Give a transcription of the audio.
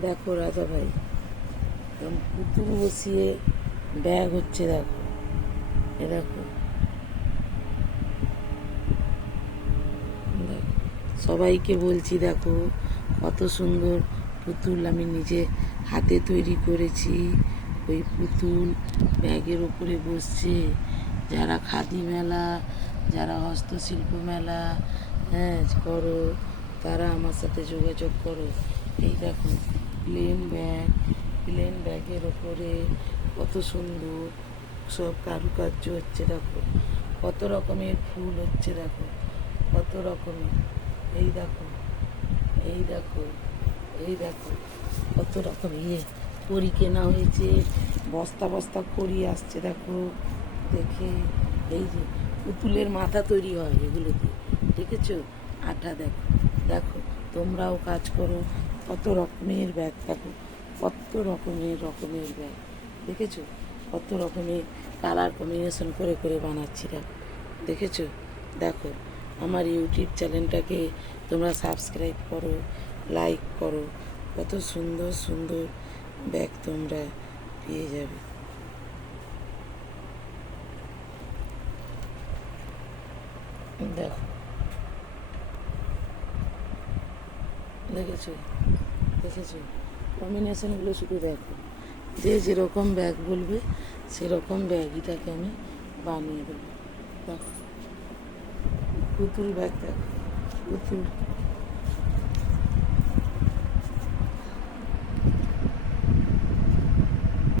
দেখো রাজা ভাই, এরকম পুতুল বসিয়ে ব্যাগ হচ্ছে। দেখো, এ দেখো, দেখো, সবাইকে বলছি দেখো কত সুন্দর পুতুল আমি নিজে হাতে তৈরি করেছি। ওই পুতুল ব্যাগের উপরে বসছে। যারা খাদি মেলা, যারা হস্তশিল্প মেলা হ্যাঁ করো, তারা আমার সাথে যোগাযোগ করো। এই দেখো, প্লেন ব্যাগের ওপরে কত সুন্দর সব কারুকার্য হচ্ছে। দেখো কত রকমের ফুল হচ্ছে। দেখো কত রকমের, এই দেখো, এই দেখো, এই দেখো, কত রকম করি কেনা হয়েছে। বস্তা বস্তা করি আসছে। দেখো দেখে, এই যে পুতুলের মাথা তৈরি হয় এগুলো দিয়ে, দেখেছো? আঠা দেখো, দেখো তোমরাও কাজ করো। কত রকমের ব্যাগ, দেখো কত রকমের ব্যাগ, দেখেছো? কত রকমের কালার কম্বিনেশন করে করে বানাচ্ছি। দেখো, দেখেছো? দেখো, আমার ইউটিউব চ্যানেলটাকে তোমরা সাবস্ক্রাইব করো, লাইক করো। কত সুন্দর সুন্দর ব্যাগ তোমরা পেয়ে যাবে। দেখো, দেখেছো? দেখেছো কম্বিনেশনগুলো? শুধু দেখো, যে যেরকম ব্যাগ বলবে সেরকম ব্যাগইটাকে আমি বানিয়ে দেবো। দেখো পুতুল ব্যাগ, দেখো পুতুল।